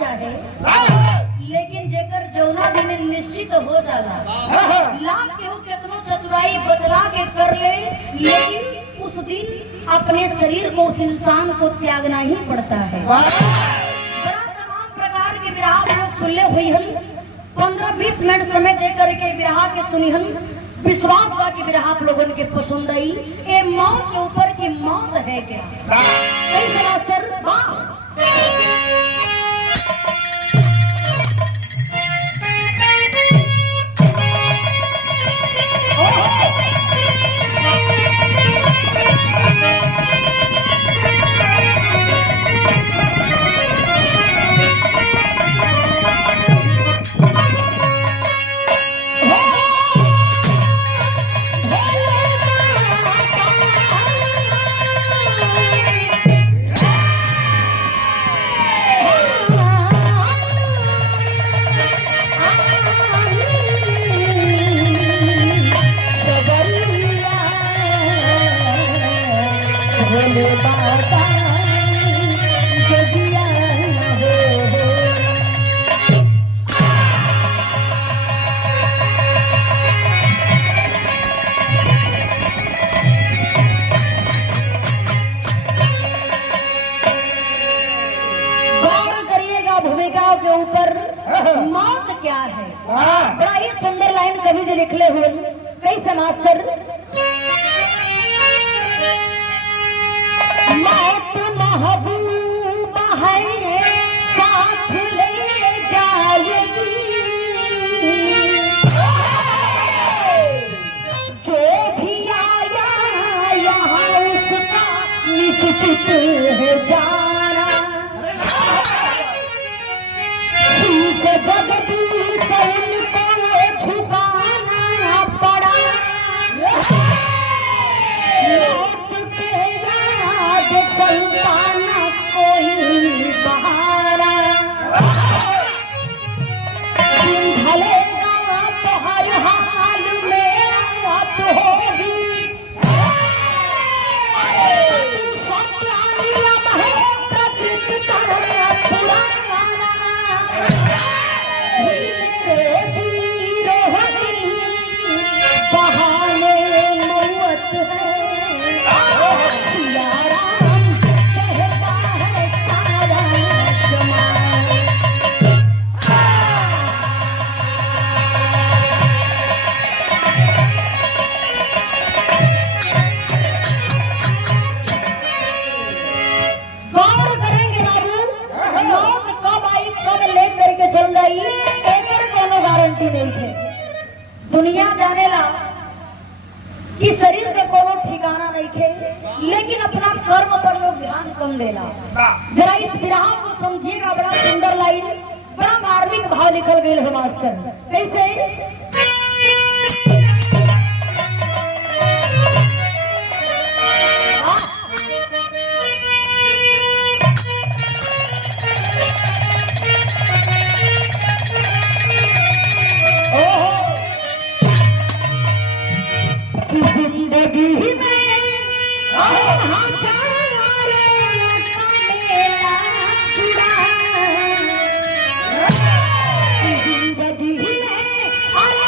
चाहे, लेकिन जेकर जौना दिन निश्चित हो जाला, लाख केहू केतनो चतुराई बतला के कर ले, लेकिन उस दिन अपने शरीर को उस इंसान को त्यागना ही पड़ता है। बड़ा तमाम प्रकार के विराह लोग सुनले हुई हम 15-20 मिनट समय दे करके विराह के सुनी हम। विश्वास बा की विराह आप लोगों के पसंद आई। ये मौत के ऊपर की मौत है क्या? कैसे सर के ऊपर मौत क्या है? बड़ा ही सुंदर लाइन कवि जी लिखले हुए। कैसे मास्टर? मौत महबूबा है साथ ले जाएगी, जो भी आया यहाँ उसका निश्चित है जाना। जगदीश उनको झुकाना पड़ा, मौत के याद चलता न कोई बहारा। ढलेगा तो हर हाल में रात होगी, सत्यानियम है प्रकृति का पुराना। दुनिया जाने ला कि शरीर के कोनो ठिकाना नहीं थे, लेकिन अपना कर्म पर लोग ध्यान कम देला। जरा इस विराह को समझिएगा। बड़ा सुंदर लाइन, बड़ा मार्मिक भाव लिखल गई है मास्टर। कैसे? जिंदगी में जिंदगी में अरे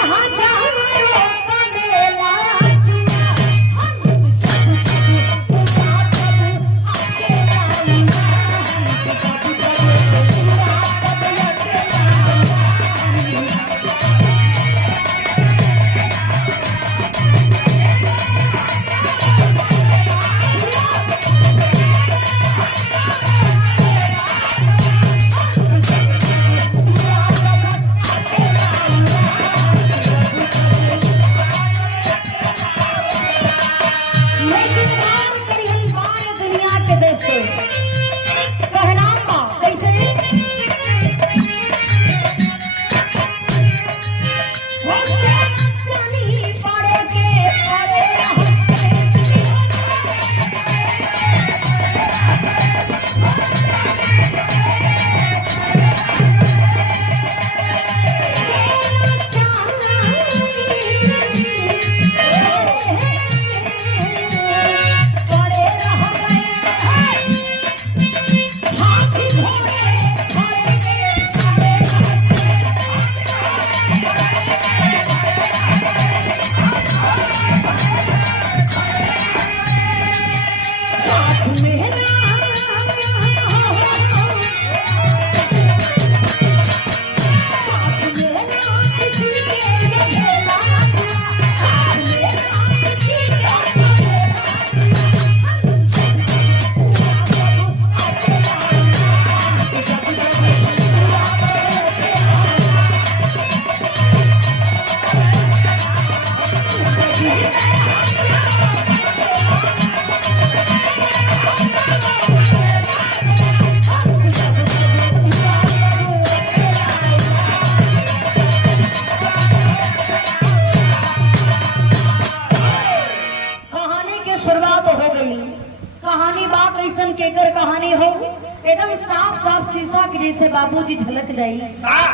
जैसे बाबूजी झलक जाई। हाँ।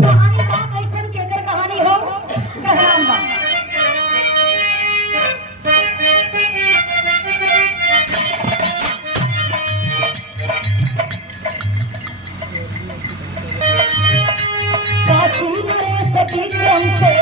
कहानी का कैसन केकर कहानी हो कहराम बा। काशी मरे सखी क्रम से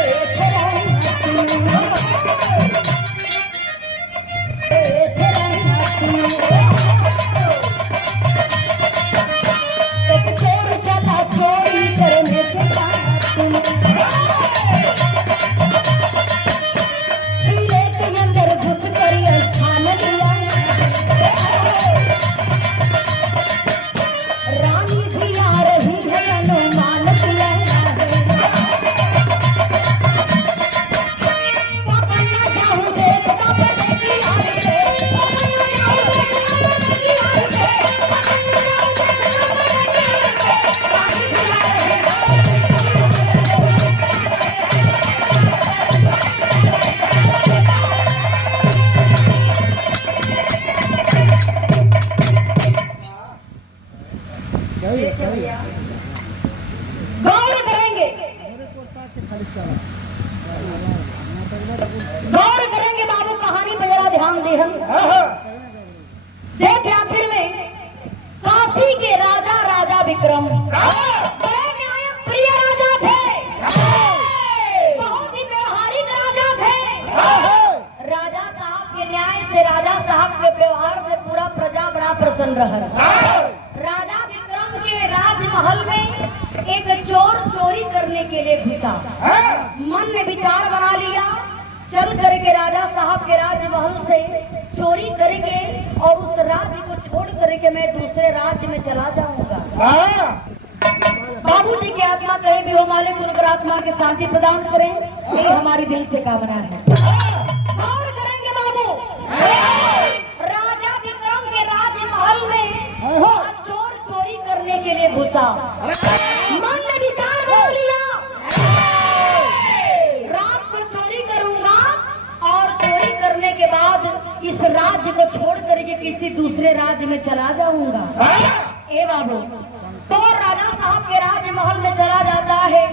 गौर करेंगे, गौर करेंगे बाबू कहानी पे जरा ध्यान दे। हम देख आखिर में काशी के राजा राजा विक्रम बड़े न्याय प्रिय राजा थे, बहुत ही व्यवहारिक राजा थे। राजा साहब के न्याय से, राजा साहब के व्यवहार से पूरा प्रजा बड़ा प्रसन्न रहा। राजा विक्रम के राजमहल में एक चोर चोरी करने के लिए घुसा। मन में विचार बना लिया, चल करके राजा साहब के राजमहल से चोरी करके और उस राज्य को छोड़ करके मैं दूसरे राज्य में चला जाऊंगा। बाबूजी की आत्मा कहे भी हो मालिक उनकर आत्मा के शांति प्रदान करें, ये हमारी दिल से कामना है। गौर करेंगे बाबू, राजा विक्रम के राजमहल में चोर चोरी करने के लिए घुसा। मन में विचार बना लिया, रात को चोरी करूंगा और चोरी करने के बाद इस राज्य को छोड़ करके किसी दूसरे राज्य में चला जाऊंगा। ए बाबू, तो राजा साहब के राजमहल में चला जाता है।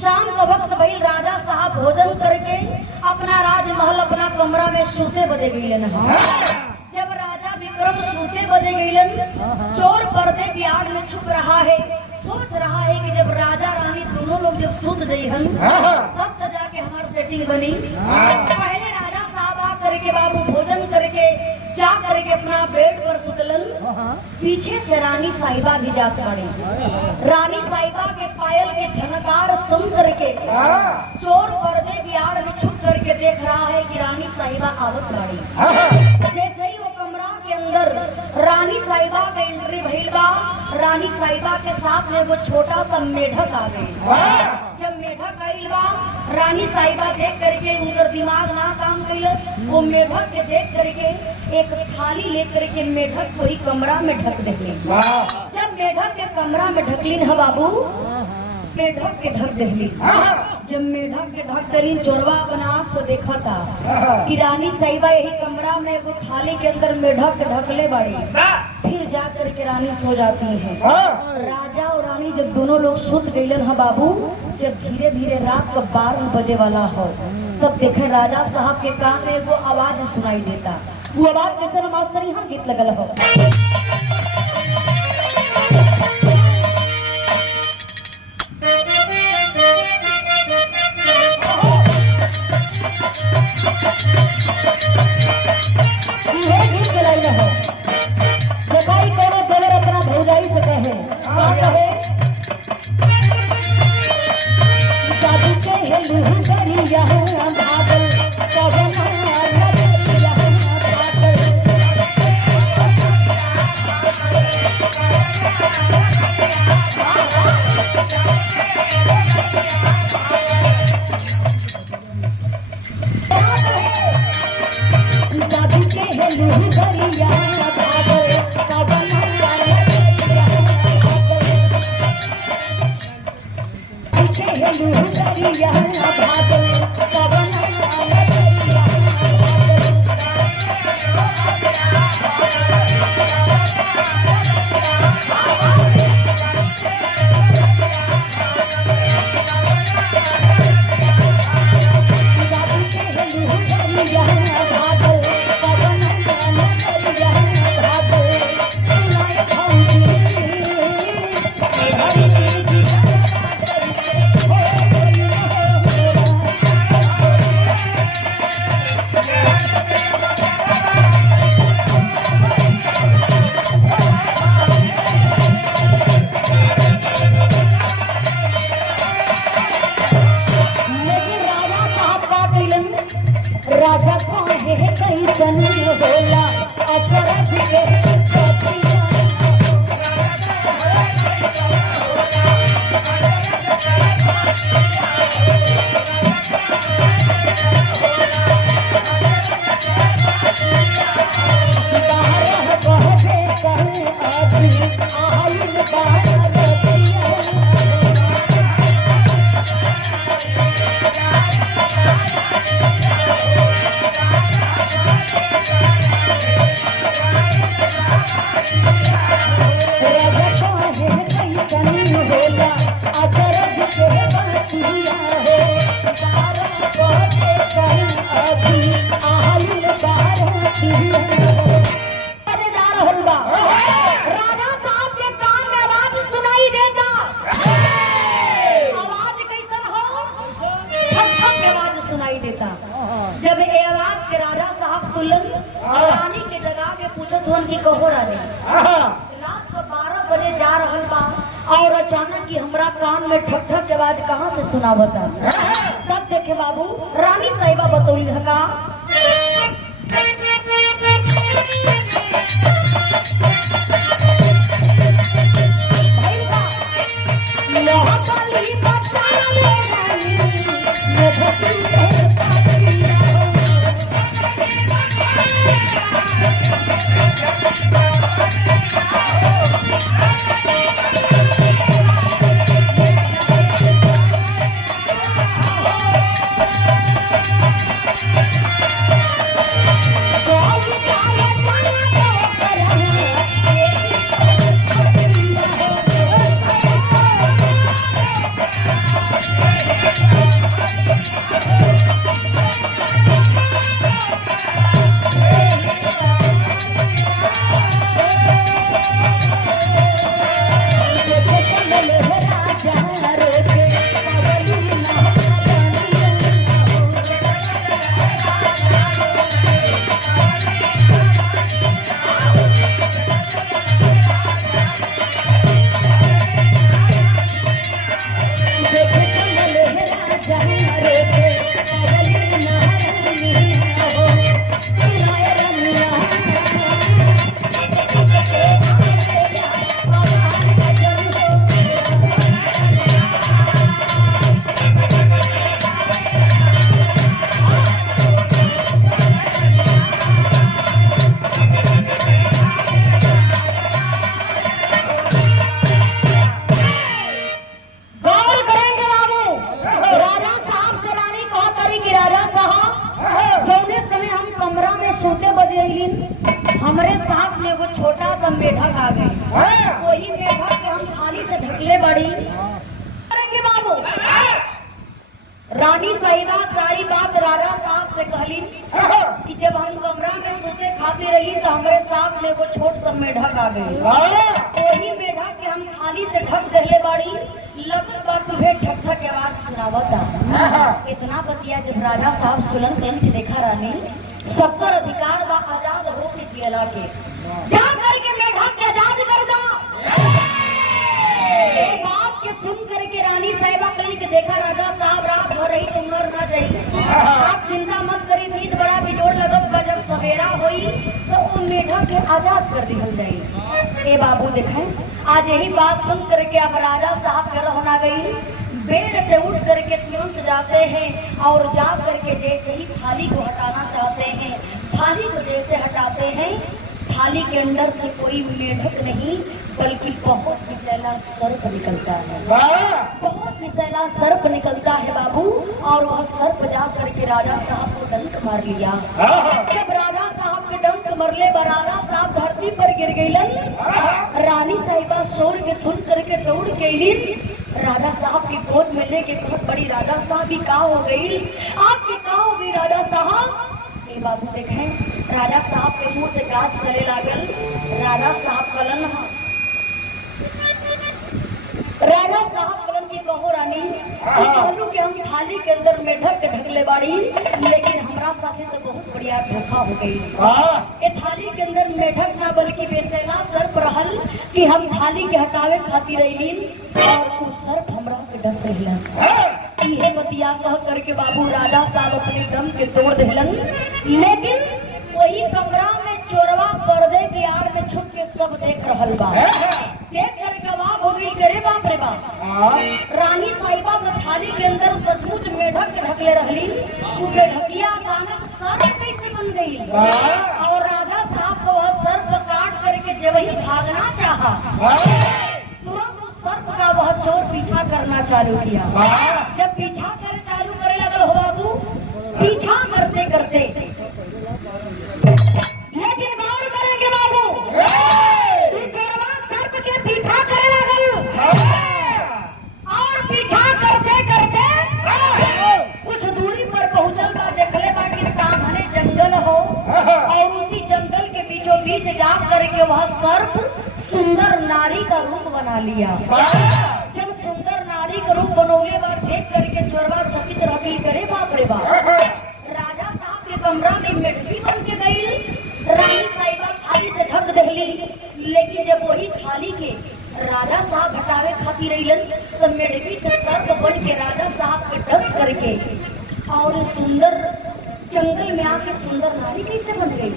शाम का वक्त भाई राजा साहब भोजन करके अपना राजमहल अपना कमरा में सूते बदे गईलन। जब राजा विक्रम सूते बदे गईलन, चोर पर्दे की आड़ में छुप रहा है, सोच रहा है कि जब राजा रानी दोनों लोग जब सूत गई हन तब तो जाके हमारी सेटिंग बनी। पहले राजा साहब आ करके बाबू भोजन करके जा करके अपना बेड पर सुतलन। पीछे से रानी साहिबा भी जा पड़ी। रानी साहिबा के पायल के झनकार सुन करके चोर पर्दे की आड़ में छुप करके देख रहा है कि रानी साहिबा आवत पड़ी। जैसे ही वो कमरा के अंदर रानी साहिबा का एंट्री भइल बा, रानी साहिबा के साथ में वो छोटा सा मेढक आ गई। जब मेढक आइल बा, रानी साहिबा देख करके उनका दिमाग ना काम कैलस, वो मेढक के देख करके एक थाली लेकर के मेढक को ही कमरा में ढक देली। जब मेढक के कमरा में ढकली न बाबू, मेढक के ढक देली। जब मेढक के ढक देली, चोरवा अपना आँख से देखा था कि रानी साहिबा यही कमरा में वो थाली के अंदर मेढक के ढकले बाड़ी। फिर जा करके रानी सो जाती है। राजा और रानी जब दोनों लोग सुत गईलन है बाबू, जब धीरे धीरे रात का 12 बजे वाला हो, तब देखे राजा साहब के कान में वो आवाज सुनाई देता। वो आवाज कैसे मास्टर यहाँ गीत लगल हो। ये गीत गलाइल हो, सफाई करो देवर अपना भौजाई से कहे, क्या कहे? जादू के हेलू गरिया भागल कवन नजरिया भागल। जादू के हेलू गरिया भागल कवन नजरिया भागल। हेलू गरिया भागल कवन नजरिया भागल। जब ये आवाज के राजा साहब सुनलन रानी के जगह के पूछत हुन की कहो रानी रात को 12 बजे जा रहल बा और अचानक ही हमरा कान में ठक ठक के आवाज कहां से सुनावता। तब देखे बाबू रानी साहिबा बतौली हका हमरे साथ में वो छोटा सा मेढक आ गई। वही मेढक के हम थाली से ढकले बड़ी के बाबू रानी साहिबा सारी बात राजा साहब से कहली कि जब हम कमरा में सोते खाते रही तो हमारे साथ में वो छोट सा मेढक आ गई। वही मेढक के हम थाली से ढक दहले बाड़ी लगत बा तुम्हें ठक ठक आवाज सुनावता। इतना बतिया जब राजा साहब सुनन देखा रानी सबकर अधिकार बा आजाद हो के पियला के जा करके मेढक के आजाद कर दो। बात के सुन करके रानी साहिबा कही के देखा राजा साहब रात भर रही तो मर न जाई। आप चिंता मत करी नींद बड़ा बिजोड़ लगत बा जब सवेरा होई तो उन मेढक के आजाद कर दिहल जाई। ए बाबू देखें आज यही बात सुन करके अब राजा साहब के रहना गई बेड से उठ करके तुरंत जाते हैं और जा करके जैसे ही थाली को हटाना चाहते हैं थाली को जैसे हटाते हैं थाली के अंदर से कोई मेढक नहीं बल्कि बहुत विषैला सर्प निकलता है। बहुत विषैला सर्प निकलता है बाबू और वह सर्प जा करके राजा साहब को डंक मार लिया। जब राजा साहब के डंक मरले पर राजा साहब धरती पर गिर गईलन। रानी साहिबा शोर के सुन करके दौड़ गई राजा साहब की गोद में लेके बहुत बड़ी राजा साहब की का हो गई आपकी का हो गई राजा साहब। बाबू देखें राजा साहब के मुंह से गाज चले लागल। राजा साहब कलन की कहो रानी कहलू कि हम थाली के अंदर मेढक के ढकले बाड़ी लेकिन हमरा साथे तो बहुत बढ़िया धोखा हो गई। ये थाली के अंदर मेढक ना बल्कि बेसैला सर्प रहल कि हम थाली के हटावे खातिर रही और उस सर्प हमरा के डस रही। ये बतिया कह करके बाबू राजा साहब अपने दम के तोड़ देलन लेकिन वही कमरा में चोरवा पर्दे की आड़ में छुप के सब देख रहल बा। देख कर गवाह हो गई करे बाप रे बाप। रानी साहिबा के थाली के अंदर सचमुच मेढक के ढकले रहली उनके ढकिया अचानक सर्प कैसे बन गई और राजा साहब को वह सर्प काट करके जब ही भागना चाहा तुरंत उस सर्प का वह चोर पीछा करना चालू किया। जब पीछा कर चालू करे लगा हो बाबू, पीछा करते करते, लेकिन गौर करेंगे बाबू, चोरवा सर्प के पीछा करे लगल और पीछा करते करते कुछ दूरी पर पहुंचल बा, देखले बा कि सामने जंगल हो और उसी जंगल के बीचों बीच जा करके वह सर्प सुंदर नारी का रूप बना लिया। जब सुंदर नारी का रूप बनौले बार देख करके चोरवा चकित रही, करे बाप रे बाप, राजा साहब के कमरा में मिट्टी बन के गई, रानी साहिबा थाली से ढक दहली, लेकिन जब वही थाली के राजा साहब हटावे खाती रही तो मेडवी से सर्प बन के राजा साहब पे डस करके और सुंदर जंगल में आके सुंदर नारी कैसे बन गई।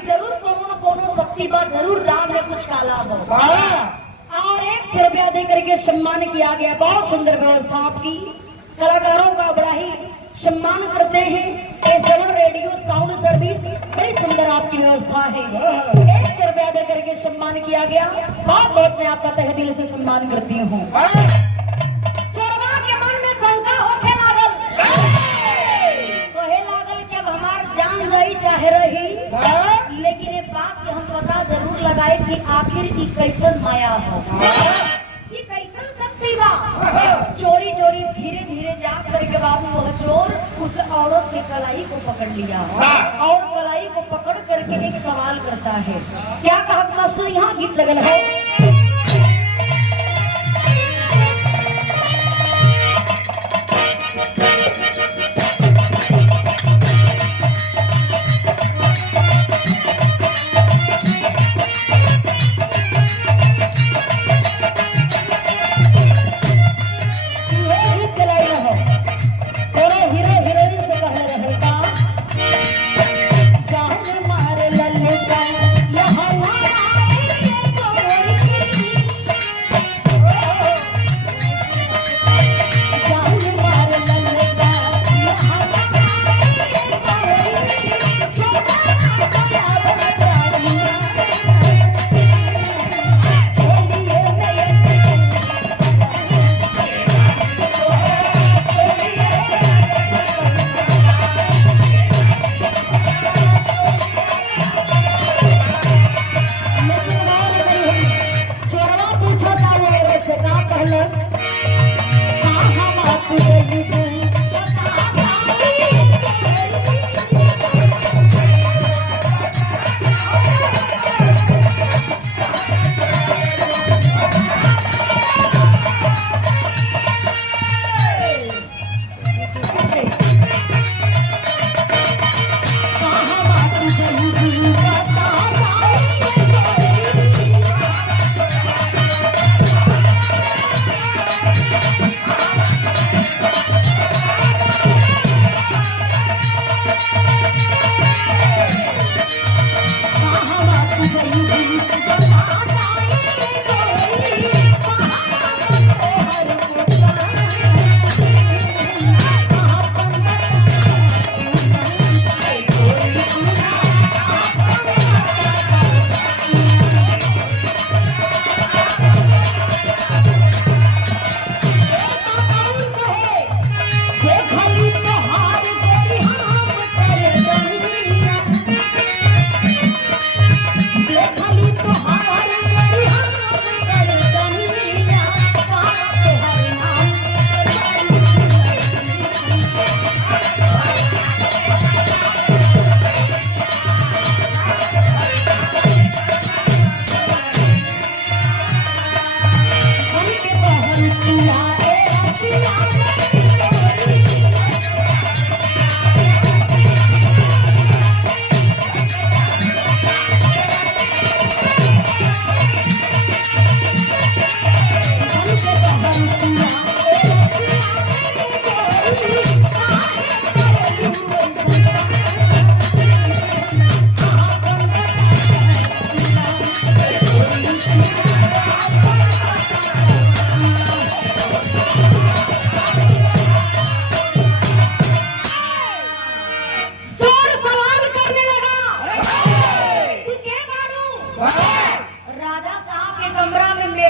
जरूर कोनो न कोनो शक्ति बात, जरूर दाम में कुछ काला हो। और 100 रुपया दे करके सम्मान किया गया। बहुत सुंदर व्यवस्था आपकी, कलाकारों का बड़ा ही सम्मान करते हैं। एसएल रेडियो साउंड सर्विस बड़ी सुंदर आपकी व्यवस्था है। 100 रुपया दे करके सम्मान किया गया। बहुत बहुत मैं आपका तहे दिल से सम्मान करती हूँ। चोरवा के मन में शंका होके लागल, कहे लागल कि अब हमार जान गई चाहे रही, लेकिन ये बात के हम पता जरूर लगाए कि आखिर की कैसन माया हो, ये कैसन शक्ति बा। चोरी चोरी धीरे धीरे जा करके बाबू वह चोर उस औरत की कलाई को पकड़ लिया और कलाई को पकड़ करके एक सवाल करता है। क्या कहा मास्टर, यहाँ गीत लगल है।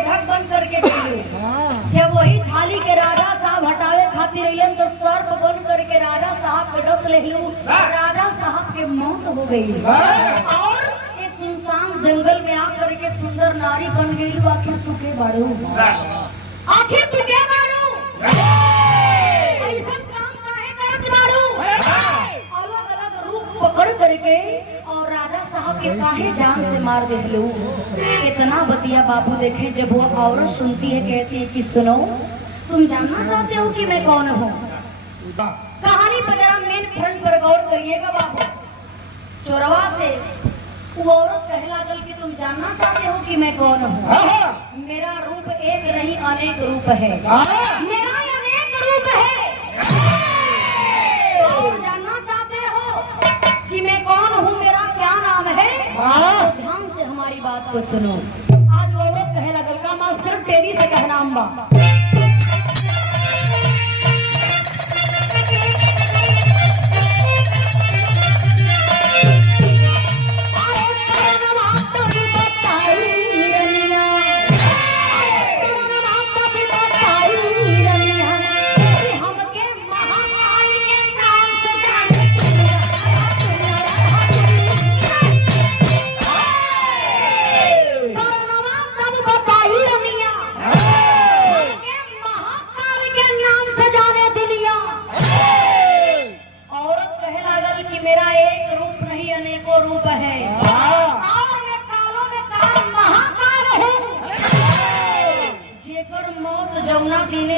मेढक बन करके चले। जब वही थाली के राजा साहब हटावे खातिर अइलन तो सर्प बन करके राजा साहब के डस लेलू। राजा साहब के मौत हो गई और इस सुनसान जंगल में आकर के सुंदर नारी बन गई। आखिर तू के बारू, आखिर तू के बारू, ऐसा काम काहे करत बारू? अलग अलग रूप पकड़ करके और राजा साहब के काहे जान से मार देलू। इतना बतिया बाबू देखे जब वो औरत सुनती है, कहती है कि सुनो, तुम जानना चाहते हो कि मैं कौन हूँ? कहानी पर जरा मेन फ्रंट पर गौर करिएगा बाबू। चोरवा से वो औरत कहे लागल कि तुम जानना चाहते हो कि मैं कौन हूँ? मेरा रूप एक नहीं अनेक रूप है, मेरा अनेक रूप है। और जानना चाहते हो कि मैं कौन हूँ, मेरा क्या नाम है? तो ध्यान से हमारी बात को सुनो। आज वो औरत कहे लागल का माँ सिर्फ तेरी से कहना अम्बा।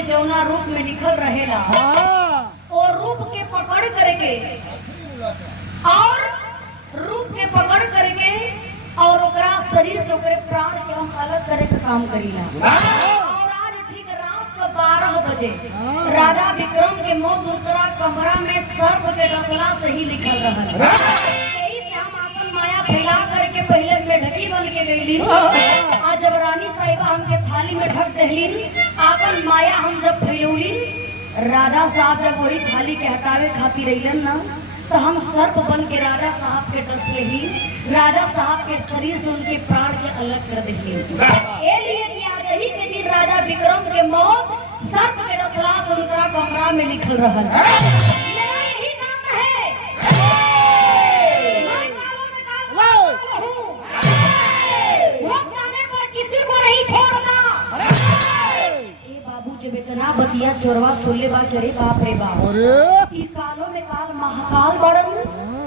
जौना रूप में लिखल रहेला और रूप के पकड़ करके और रूप के पकड़ करके और ओकरा शरीर से ओकरे प्राण के हम अलग करे का काम करीला। और आज ठीक रात को 12 बजे राजा विक्रम के मौत उतरा कमरा में सर्प के डसला से ही लिखल रहल। यही से हम अपन माया फैला करके पहले मेढकी बन के गईली। आज जब रानी साहिबा हमके थाली में ढक दहलीन, आपन माया हम जब फैलौलीन, राजा साहब जब वही थाली के हटावे खातिर अइलन ना, तो हम सर्प बन के राजा साहब के डस लेही। राजा साहब के शरीर से उनके प्राण के अलग कर देली। ए लिए कि आज ही के दिन राजा विक्रम के मौत सर्प के डसला से उनका कमरा में लिखल रहल। मेरा यही काम है, मैं कालों में काल हूँ, वक्त आने पर किसी को नहीं छोड़ना। जब इतना बतिया चोरवा सोले बा चढ़े, बाप रे बाप, ई कालों में काल महाकाल बड़न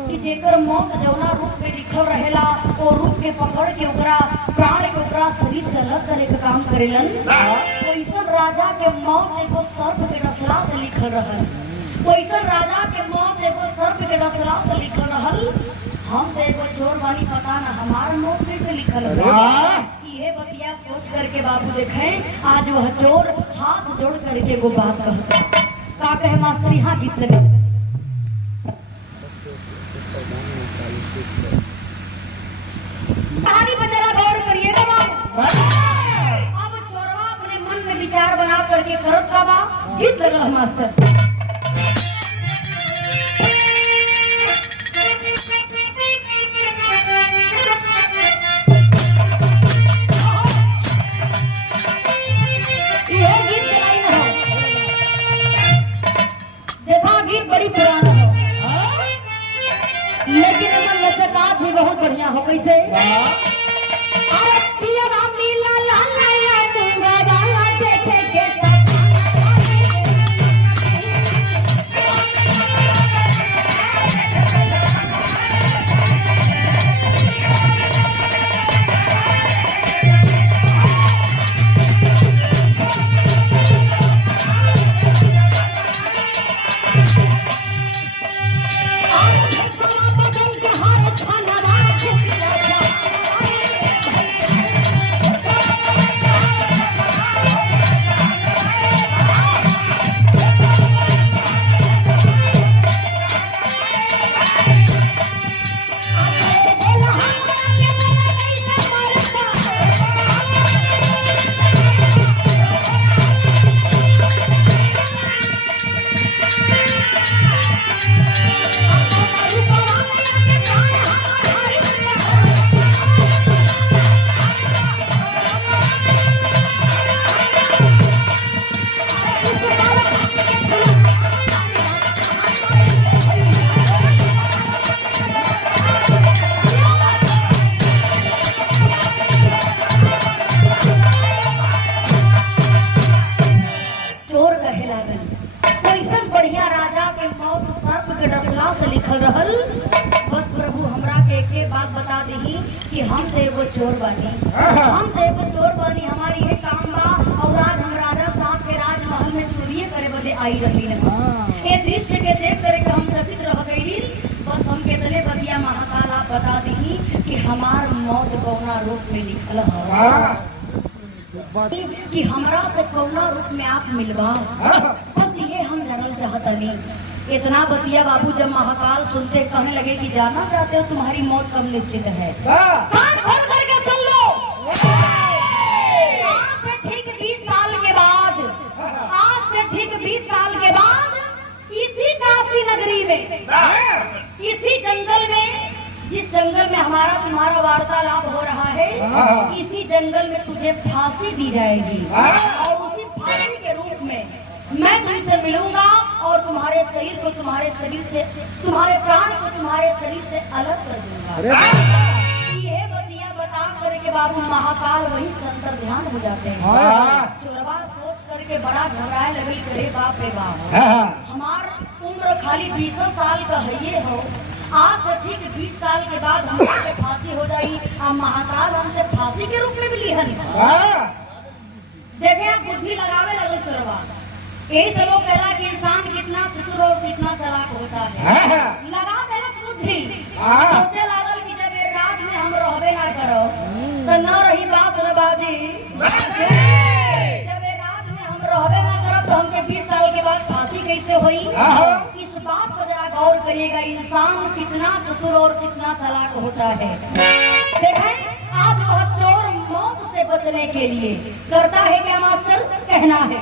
कि जेकर मौत जौना रूप में लिखल रहेला वो रूप के पकड़ के ओकरा प्राण के ओकरा शरीर से अलग करे के काम करेलन। वैसन राजा के मौत एगो सर्प के डसला से लिखल रहल। वैसन राजा के मौत एगो सर्प के डसला से लिखल रहल। हम तो एगो चोर बानी, पता ना हमार मौत कैसे लिखल रहल। ये बतिया सोच करके बाबू देखें, आज वह चोर हाथ जोड़ करके वो बात कहता का कहे मास्टर यहाँ गीत लगे। कहानी पर जरा गौर करिएगा बाबू। अब चोरवा अपने मन में विचार बना करके करत का बा गीत लगा मास्टर। बड़ी पुराना हो लेकिन मन लचकात भी बहुत बढ़िया हो। कैसे? अरे पिया मिला ला नया दूंगा वाला देखे के तो एगो चोर बानी, हम तो एगो चोर बानी, हमारी ये काम बा और आज हम राजा साहब के राजमहल में चोरी करे बदे आई रही है। ये दृश्य के देख करके हम चकित रह गई। बस हम कितने बदिया महाकाल आप बता दी कि हमार मौत कौना रूप में निकल है, कि हमरा से कौना रूप में आप मिलवा। बस ये हम जानना चाहता नहीं। इतना बतिया बाबू जब महाकाल सुनते कहने लगे कि जानना चाहते हो तुम्हारी मौत कब निश्चित है, कान खोल करके सुन लो। आज से ठीक 20 साल के बाद, आज से ठीक 20 साल के बाद इसी काशी नगरी में, इसी जंगल में, जिस जंगल में हमारा तुम्हारा वार्तालाप हो रहा है, इसी जंगल में तुझे फांसी दी जाएगी और उसी फांसी के रूप में मैं तुमसे मिलूंगा और तुम्हारे शरीर को तुम्हारे शरीर से, तुम्हारे प्राण को तुम्हारे शरीर से अलग कर दूंगा। ये बतिया बता करके बाबू महाकाल वही संतर ध्यान हो जाते हैं। चोरवा सोच करके बड़ा घबराए लगे, करे बाप रे बाप, हमार उम्र खाली 20 साल का है ये हो, आज से ठीक 20 साल के बाद हमसे फांसी हो जाएगी। अब महाकाल हमसे फांसी के रूप में मिली है। देखे आप बुद्धि लगावे लगे चोरवा। यही सब लोग कहला कि इंसान कितना चतुर और कितना चालाक होता है। लगा देला बुद्धि, सोचे लागल कि जब ये राज में हम रहबे ना करो तो न रही बात न बाजी, जब ये राज में हम रहबे ना करो तो हमके 20 साल के बाद फांसी कैसे हुई। इस बात को जरा गौर करिएगा, इंसान कितना चतुर और कितना चालाक होता है। देखें आज वह चोर मौत से बचने के लिए करता है क्या मास्टर, कहना है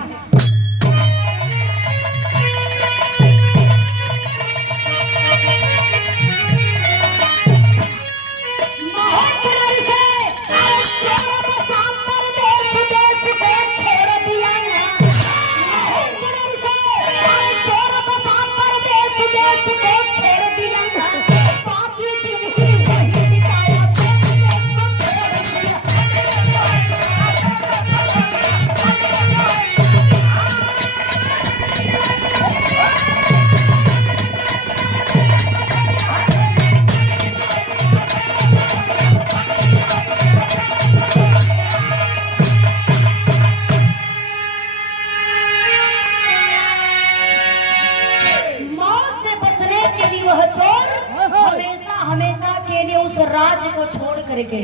राज्य को छोड़ करके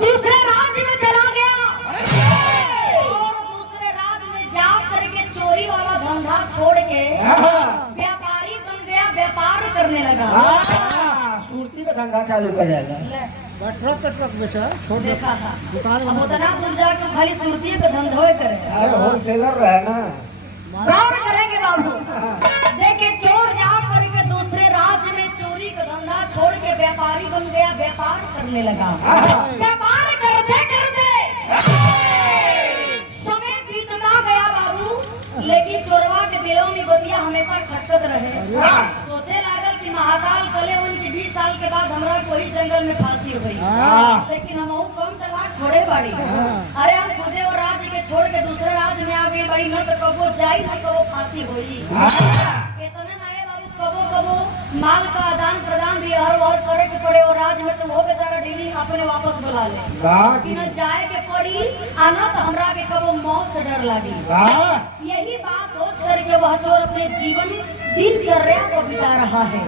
दूसरे राज्य में चला गया और दूसरे राज्य में जा करके चोरी वाला धंधा छोड़ के व्यापारी बन गया, व्यापार करने लगा। सुरती का धंधा चालू कर जाएगा, ट्रक बेचा छोड़ देखा था दुकान अब उतना दूर जाकर खाली सुरती का धंधा करे, होलसेलर रहे ना, कौन करेंगे बाबू। देखिए चोर जा करके दूसरे राज्य में चोरी का धंधा छोड़ के व्यापारी बन गया, व्यापार करने लगा। व्यापार करते करते समय बीतता गया बाबू, लेकिन चोरवा के दिलों में बतिया हमेशा खटकत रहे। सोचे लागल कि महाकाल कले उनके 20 साल के बाद हमरा कोई जंगल में फांसी हुई, लेकिन हम कम चालाक थोड़े बाड़ी। अरे हम खुदे और राज्य के छोड़ के दूसरे राज्य में आ गए बड़ी, न तो कबो जाई न कबो फांसी हुई। इतने नए बाबू कबो कबो माल का आदान प्रदान भी हर बार करे के पड़े और राज्य में तो वो बेचारा डीलिंग अपने वापस बुला ले कि न जाए के पड़ी आना तो हमरा के कबो मौत से डर लगी। यही बात सोच करके वह चोर अपने जीवन दिनचर्या को बिता रहा है।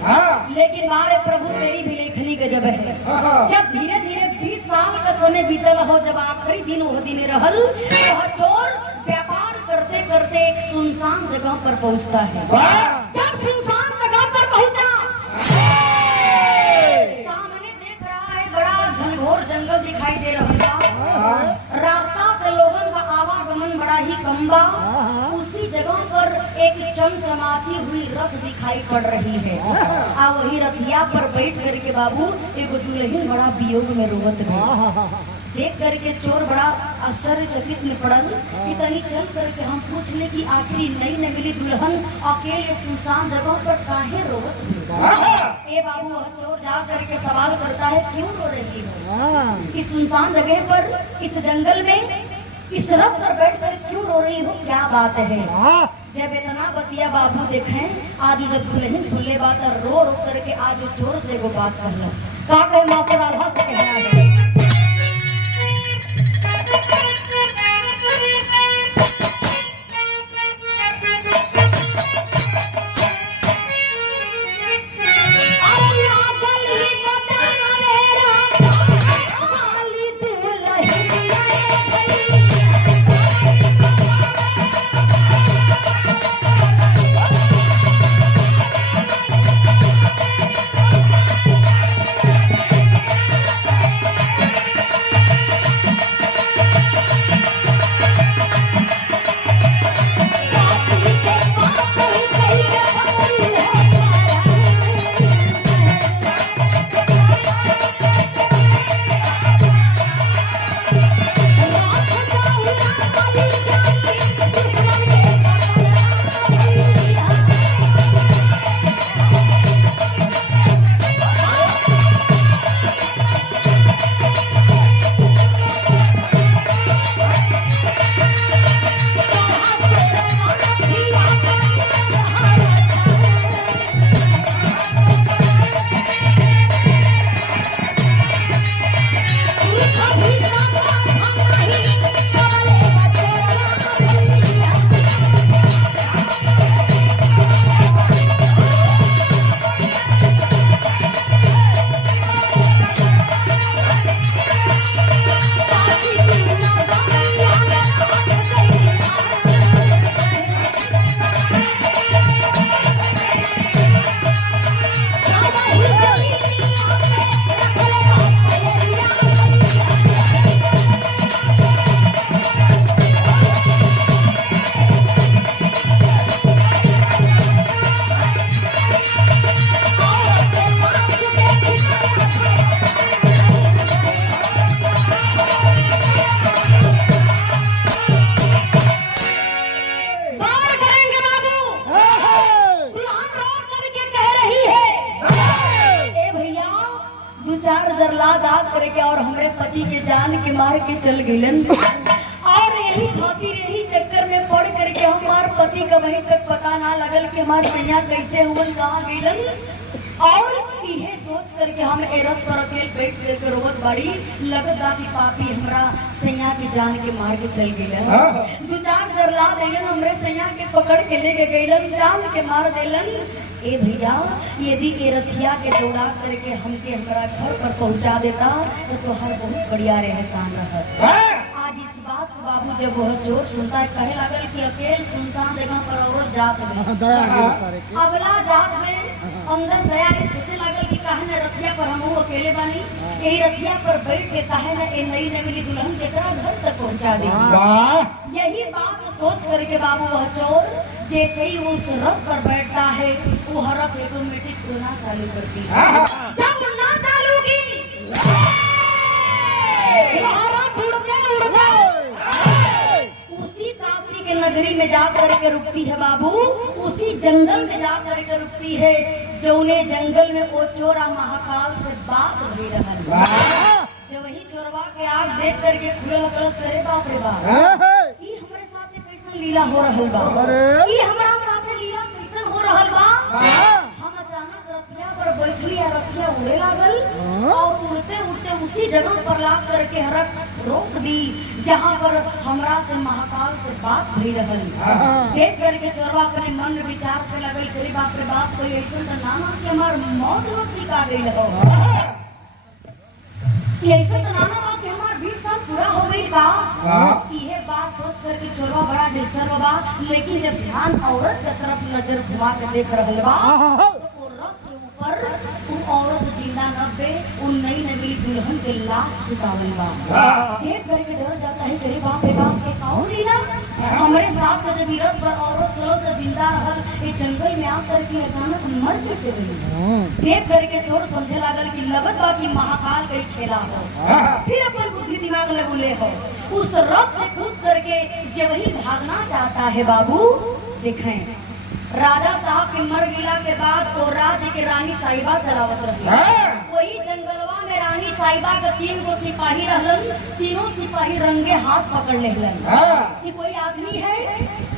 लेकिन हमारे प्रभु तेरी भी लेखनी गजब है। जब धीरे धीरे 20 साल का समय बीतल हो, जब आखिरी दिन वो दिन रहल, वह चोर व्यापार करते करते एक सुनसान जगह पर पहुंचता है। जब सुनसान जगह पर पहुंचा, सामने देख रहा है बड़ा घनघोर जंगल दिखाई दे रहा है। रास्ता से लोगों का आवागमन बड़ा ही कम बा। उसी जगह पर एक चमचमाती हुई रथ दिखाई पड़ रही है। वही रथिया पर बैठ करके बाबू एगो दुल्हन बड़ा वियोग में रोवत है। देख करके चोर बड़ा आश्चर्यचकित में पड़ल कि तनी चल करके हम पूछ ले कि आखिरी नई न मिली दुल्हन अकेले सुनसान जगह पर काहे रोवत है। ए बाबू वह चोर जा करके सवाल करता है, क्यों रो रही हो इस सुनसान जगह पर, इस जंगल में, इस रथ पर बैठ कर क्यों रो रही हो, क्या बात है। जब इतना बतिया बाबू देखें, आज जब दुल्हन सुन ले बात रो रो करके आज चोर से वो बात कहला का कहे माँ पर आधा से कहना है। मार के चल गिलन और यही खातिर यही चक्कर में पड़ करके हमार पति का वहीं तक पता ना लगल कि हमार सैया कैसे हुवन कहाँ गिलन और इहे सोच करके हम एरत पर अकेले बैठ करके रोवत बाड़ी लगत बा कि पापी हमरा सैया की जान के मार के चल गिलन। दो चार जरला देलन हमरे सैया के पकड़ के लेके गइलन जान के मार देलन। ए भैया यदि एरथिया के दौड़ा करके हमके हमरा घर पर पहुंचा देता तो तोहर बहुत बढ़िया रहसान रहत। आज इस बात को बाबू जब वह जोर सुनता है कहे लागल कि अकेले सुनसान जगह पर और जात में अगला जात में अंदर दया के सोचे लागल कि काहे न रथिया पर हम अकेले बानी यही रथिया पर बैठ के काहे न ए नई नवेली दुल्हन जेकरा घर तक पहुंचा दे। यही बात सोच करके बाबू वह चोर जैसे ही उस रथ पर बैठता है वो हरक ऑटोमेटिक रोना चालू करती है। जब ना चालूगी उसी काशी के नगरी में जा करके रुकती है बाबू, उसी जंगल में जा करके रुकती है जौने जंगल में वो चोरा महाकाल से बात हुई रहल। जब वही चोरवा के आग देख करके खुलल कलश करे बाप रे बाप ई हमरे साथे कैसन लीला हो रहल बा, ई हमरा साथे लीला कैसन हो रहल बा। हम अचानक रथिया पर बैठली या रथिया उड़े लागल और उड़ते उड़ते उसी जगह पर ला करके हरक रोक दी जहाँ पर हमरा से महाकाल से बात भई रहल। देख करके चोरवा अपने मन में विचार के लगल करे बाप रे बाप कोई ऐसा तो नाम कि हमार मौत वक्त का गई हो, ऐसा तो नाना बा कि हमार 20 साल पूरा हो गई का। ये बात सोच करके चोरवा बड़ा डिस्टर्ब बा, लेकिन जब ध्यान औरत की तरफ नजर घुमा के देख रहल बा तो रथ के ऊपर वो औरत जिंदा न बे उन नई नवेली दुल्हन के लाश सुतावल बा। देख करके डर जाता है करे बाप रे बाप के कौन लीला हमारे साथ का जब रथ पर औरत चलो तो जिंदा रहल एक जंगल में आकर के अचानक मर कैसे गई। देख करके चोर समझे लागल कि लगत बा कि महाकाल का खेला हो, फिर अपन बुद्धि दिमाग लगुले हो उस रथ से कूद करके जब वही भागना चाहता है बाबू। देखें राजा साहब के मर गिला के बाद वो राज्य के रानी साहिबा चलावत रही। वही जंगलवा में रानी साहिबा के 3 गो सिपाही रहलन, तीनों सिपाही रंगे हाथ पकड़ लेलन कि कोई आदमी है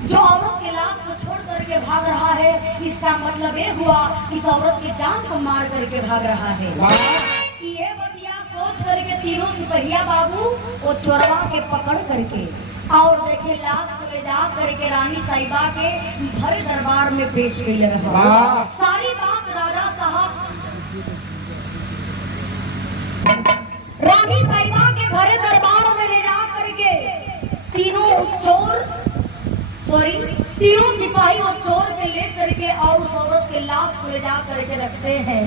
जो औरत के लाश को छोड़ करके भाग रहा है, इसका मतलब ये हुआ इस औरत की जान को मार करके भाग रहा है। ये बतिया सोच करके तीनों सिपहिया बाबू वो चोरवा के पकड़ करके और देखे लाश को ले जा करके रानी साहिबा के भरे दरबार में पेश कर रहा। सारी बात राजा साहब रानी साहिबा के भरे दरबार में ले जा करके तीनों सिपाही वो चोर के ले करके और उस औरत के लाश को ले जा करके रखते हैं।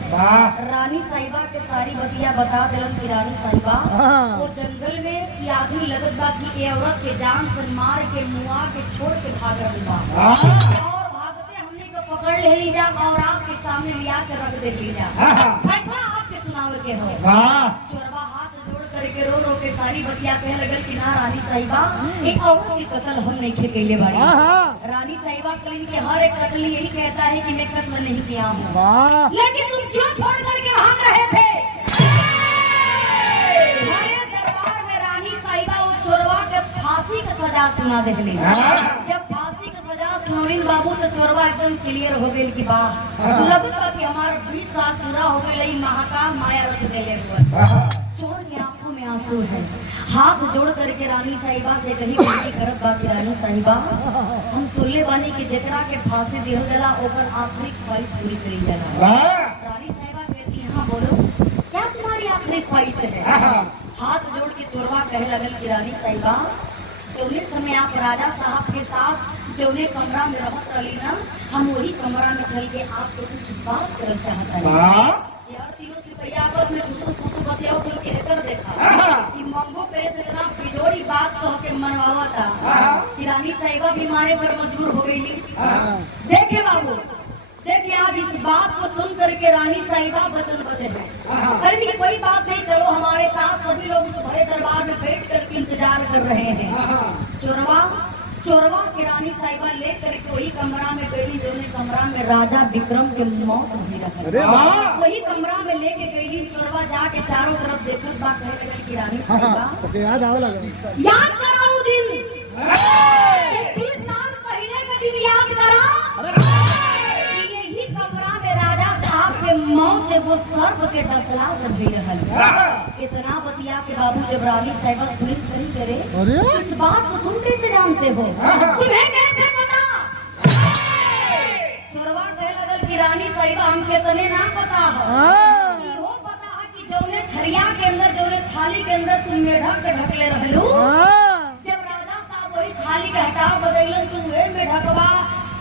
रानी साहिबा के सारी बतिया बता दिलन कि रानी साहिबा वो जंगल में ये आदमी लगत बा कि ये औरत के जान से मार के मुआ के छोड़ के भाग रही बा और भागते हमने को पकड़ ले ली जा और आपके सामने लिया के रख दे ली जा, फैसला आपके सुनावे के हो। चोरवा हाथ जोड़ करके रो रो के सारी बतिया कहे लगल कि ना रानी साहिबा एक औरत के कत्ल हम नहीं खे कैले बाड़ी। रानी साहिबा कलिन के हर एक कत्ल यही कहता है कि मैं कत्ल नहीं किया हूँ, लेकिन तुम क्यों छोड़ करके भाग रहे थे? हमारे दरबार में रानी साहिबा वो चोरवा के फांसी का सजा सुना देली। जब फांसी का सजा सुनौलिन बाबू तो चोरवा एकदम क्लियर हो गई कि वाह लगता कि हमारा 20 साल पूरा हो गए, महाकाल माया रच देले हुआ। चोर की आंखों में आंसू है, हाथ जोड़ करके रानी साहिबा से कही विनती करत बा कि रानी साहिबा हम सुनले बानी कि जेकरा के फांसी दिहल जाला ओकर आखिरी ख्वाहिश पूरी करी जाला। रानी साहिबा कहती हाँ बोलो क्या तुम्हारी आखिरी ख्वाहिश है? हाथ जोड़ के चोरवा कहे लगल कि रानी साहिबा जौने समय आप राजा साहब के साथ जौने कमरा में रहत रही ना, हम वही कमरा में चल के आपसे कुछ बात करना चाहता है। यार तीनों सिपहिया आपस में ठुसू ठुसू बतियाओ तो के कर देखा कि मंगो करे से इतना बिजोड़ी बात कह के मनवावा था कि रानी साहिबा बीमारे पर मजबूर हो गई। देखे बाबू देखिए आज इस बात को सुन करके रानी साहिबा बचन बचे हैं, कभी कोई बात नहीं, चलो हमारे साथ सभी लोग उस भरे दरबार में बैठ करके इंतजार कर रहे हैं। चोरवा के रानी साहिबा ले करके वही कमरा में गई जोने कमरा में राजा विक्रम के मौत हुई रखा, वही कमरा में लेके गई। चोरवा जाके चारों तरफ देखत बा कहे लगल कि रानी साहिबा याद कराओ दिन 20 साल पहले का दिन याद करा, यही कमरा में राजा साहब के मौत से वो सर्प के डसला से भी रहल। इतना बतिया के बाबू जब रानी साहिबा सुनी करी करे इस बात को तुम कैसे जानते हो, तुम्हें कैसे पता? चोरवा कहे लगल कि रानी साहिबा हमके तने ना पता है, वो पता है कि जौने थरिया के अंदर जौने थाली के अंदर तुम मेढक के ढकले रहलू, जब राजा साहब वही थाली के हटाव बदलन तुम वे मेढकवा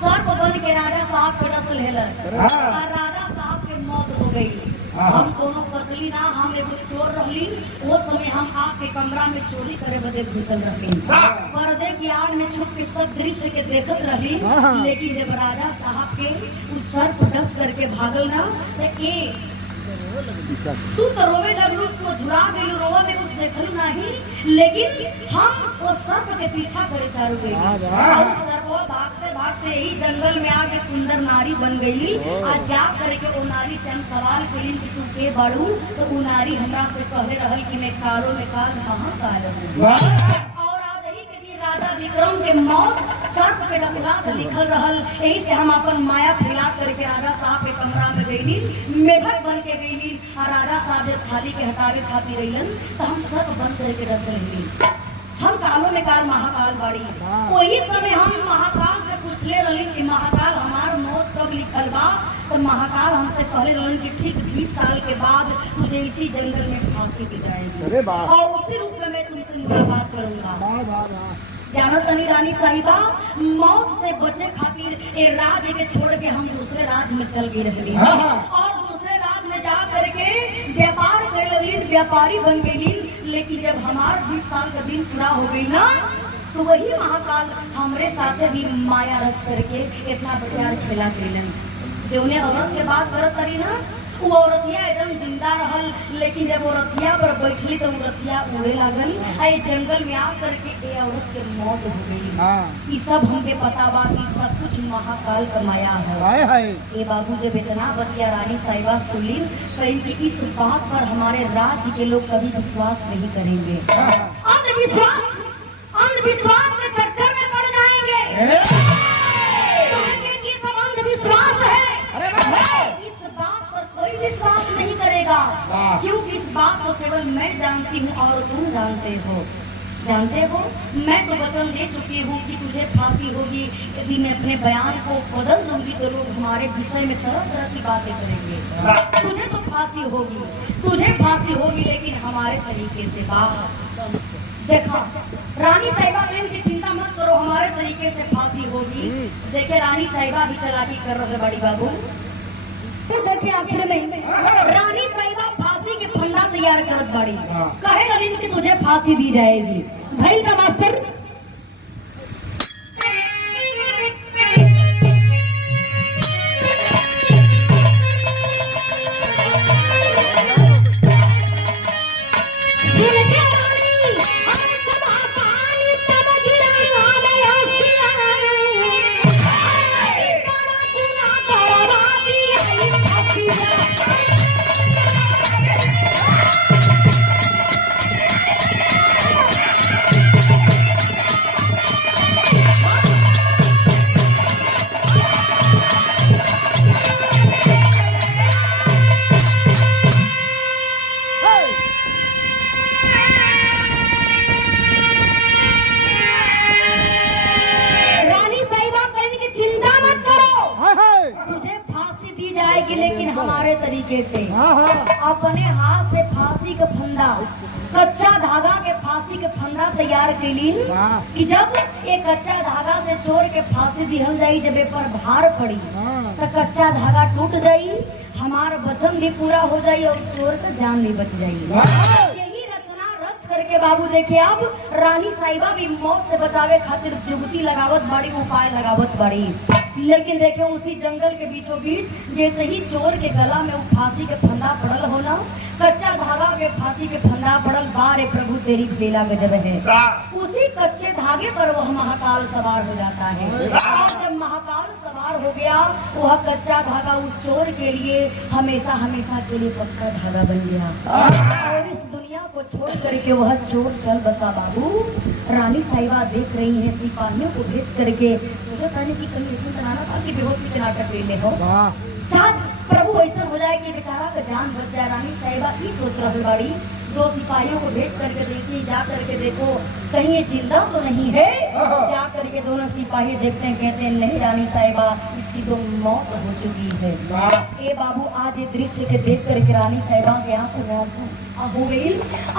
सर्प बन के राजा साहब के डसल हेलस और राजा साहब के मौत हो गई। हम दोनों कतली ना, हम एगो चोर रहली, वो समय हम आपके कमरा में चोरी करे बदे घुसल रहली, पर्दे की आड़ में छुप के सब दृश्य के देखत रहली। लेकिन जब राजा साहब के उस सर्प डस करके भागल ना तो तू तो रोवे लगलू, तो झुरा गेलू, रोवा में कुछ देखलू नहीं, लेकिन हम वो सर्प के पीछा करे चारू गई और सर्पवा भागते भागते ही जंगल में आके सुंदर नारी बन गई। आज जा करके वो नारी से हम सवाल करी कि तू के बाड़ू, तो वो नारी हमरा से कहे रहल कि मैं कालो में काल महाकाल हूँ। और आज यही के दिन राजा विक्रम के मौत सर्प के डसला से लिखल रहल, यही से हम अपन माया फैला करके राजा साहब के कमरा में गईली, मेढक बन के गईली और राजा साहब थाली के हटावे खाती रहीलन तो हम सर्प बन करके डस रही। हम कालों में काल महाकाल बाड़ी, वही समय हम महाकाल से पूछले रही कि महाकाल हमार मौत कब लिखल बा, तो महाकाल हमसे कहले रही कि ठीक 20 साल के बाद तुझे इसी जंगल में फांसी दी जाएगी और उसी रूप में मैं तुमसे मुलाकात करूंगा। जानो तनी रानी साहिबा मौत से बचे खातिर ए राज्य के छोड़ के हम दूसरे राज्य में चल गई रहली और दूसरे राज्य में जा करके व्यापार कर रही, व्यापारी बन गई। लेकिन जब हमारा 20 साल का दिन पूरा हो गई ना तो वही महाकाल हमरे साथ भी माया रच करके इतना प्यार खेला खेलन। जो उन्हें औरत के बात करत करी ना वो औरतिया एकदम जिंदा रहल, लेकिन जब औरतिया पर बैठली तो औरतिया उड़े लागल। आई जंगल में आ करके ए औरत के मौत हो गई। ये सब हमके पता बा कि सब कुछ महाकाल का माया है। ये बाबू जब इतना बतिया रानी साहिबा सुनी कहीं कि इस बात पर हमारे राज्य के लोग कभी विश्वास नहीं करेंगे, अंधविश्वास के चक्कर में पड़ जाएंगे, कि सब अंधविश्वास है। इस बात पर कोई विश्वास नहीं करेगा क्योंकि इस बात को केवल मैं जानती हूँ और तुम जानते हो। मैं तो वचन दे चुकी हूँ कि तुझे फांसी होगी। यदि मैं अपने बयान को बदल दूंगी तो लोग हमारे विषय में तरह तरह की बातें करेंगे। तुझे तो फांसी होगी लेकिन हमारे तरीके से। बात देखा रानी साहिबा की चिंता मत करो, हमारे तरीके से फांसी होगी। देखिए रानी साहिबा भी चालाकी कर रहे बड़ी बाबू। देखिए आखिर में रानी साहिबा फांसी के फंदा तैयार करत बाड़ी, कहे लगी कि तुझे फांसी दी जाएगी। भाई का मास्टर सुन हमारे तरीके से हाँ हाँ अपने हाथ से फांसी का फंदा, कच्चा धागा के फांसी के फंदा तैयार कैली वाह। कि जब एक कच्चा धागा से चोर के फांसी दिहल जाई, जब ए पर भार पड़ी हाँ। तो कच्चा धागा टूट जाई, हमारा वचन भी पूरा हो जाई और चोर का जान भी बच जाई। यही रचना रच करके बाबू देखे अब रानी साहिबा भी मौत से बचावे खातिर जुगती लगावत बड़ी, उपाय लगावत बड़ी। लेकिन देखे उसी जंगल के बीचों बीच जैसे ही चोर के गला में वो फांसी के फंदा पड़ल होला, कच्चा धागा के फांसी के फंदा पड़ल, बारे प्रभु तेरी बेला गजब है। उसी कच्चे धागे पर वह महाकाल सवार हो जाता है। और जब महाकाल सवार हो गया, वह कच्चा धागा उस चोर के लिए हमेशा हमेशा के लिए पक्का धागा बन गया और इस दुनिया को छोड़ करके वह चोर चल बसा। बाबू रानी साहिबा देख रही है, सिपाहियों को भेज करके सोचा करने की कहीं ऐसा बनाना था कि बेहोशी के नाटक ले ले हो, वाह। साथ प्रभु ऐसा हो जाए कि बेचारा का जान बच जाए। रानी साहिबा की सोच रही बाड़ी, दो सिपाहियों को भेज करके देखिए, जा करके देखो कहीं ये जिंदा तो नहीं है। जा करके दोनों सिपाही देखते हैं, कहते हैं नहीं रानी साहिबा, इसकी तो मौत हो चुकी है। ए बाबू आज ये दृश्य के देख करके रानी साहिबा के आंख में आंसू हो गई,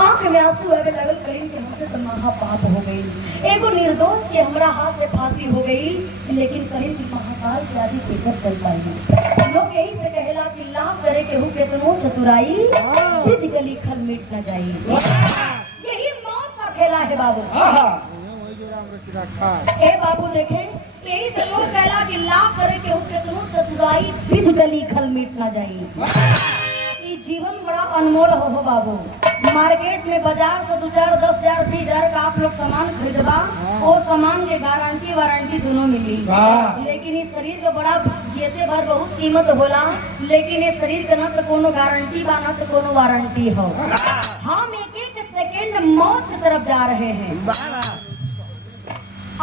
आंख में आंसू आवे लगल, कहीं के हमसे तो महापाप हो गई। एगो निर्दोष के हमरा हाथ से फांसी हो गई, लेकिन कहीं की महाकाल के आदि लेकर चल पाई। लोग यही से कहेला कि लाभ करे के हूँ केतनो चतुराई, विधि गली खल मिट न जाई। यही मौत का खेला है बाबू। वही जो राम रचि रखा। ए बाबू देखे यही से लोग कहला कि लाभ करे के हूँ केतनो चतुराई, विधि गली खल मिट न जाई। ये जीवन बड़ा अनमोल हो बाबू। मार्केट में बाजार से 2 4 10 हजार 20 हजार का आप लोग सामान खरीदबा, वो सामान के गारंटी वारंटी दोनों मिली, लेकिन इस शरीर का बड़ा जियते भर बहुत कीमत होला, लेकिन इस शरीर का ना तो कोनो गारंटी बा ना तो कोनो वारंटी हो। हम एक एक सेकेंड मौत की तरफ जा रहे हैं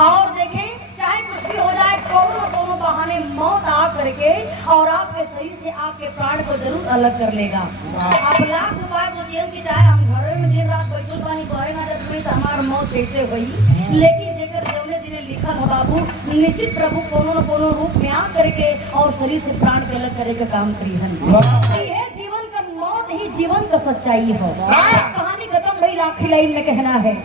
और देखें चाहे कुछ भी हो जाए, कोनो न कोनो बहाने मौत आ करके और आपके शरीर से आपके प्राण को जरूर अलग कर लेगा। आप लाख उपाय सोचिए कि चाहे हम घरों में दिन रात बैठल पानी बहे ना जाते तो हमार मौत कैसे हुई, लेकिन जेकर जौने दिने लिखा हो बाबू, निश्चित प्रभु कोनो न कोनो रूप में आ करके और शरीर से प्राण के अलग करे का काम करी है। ये जीवन का मौत ही जीवन का सच्चाई हो। कहानी खत्म भई, आखिरी लाइन में कहना है,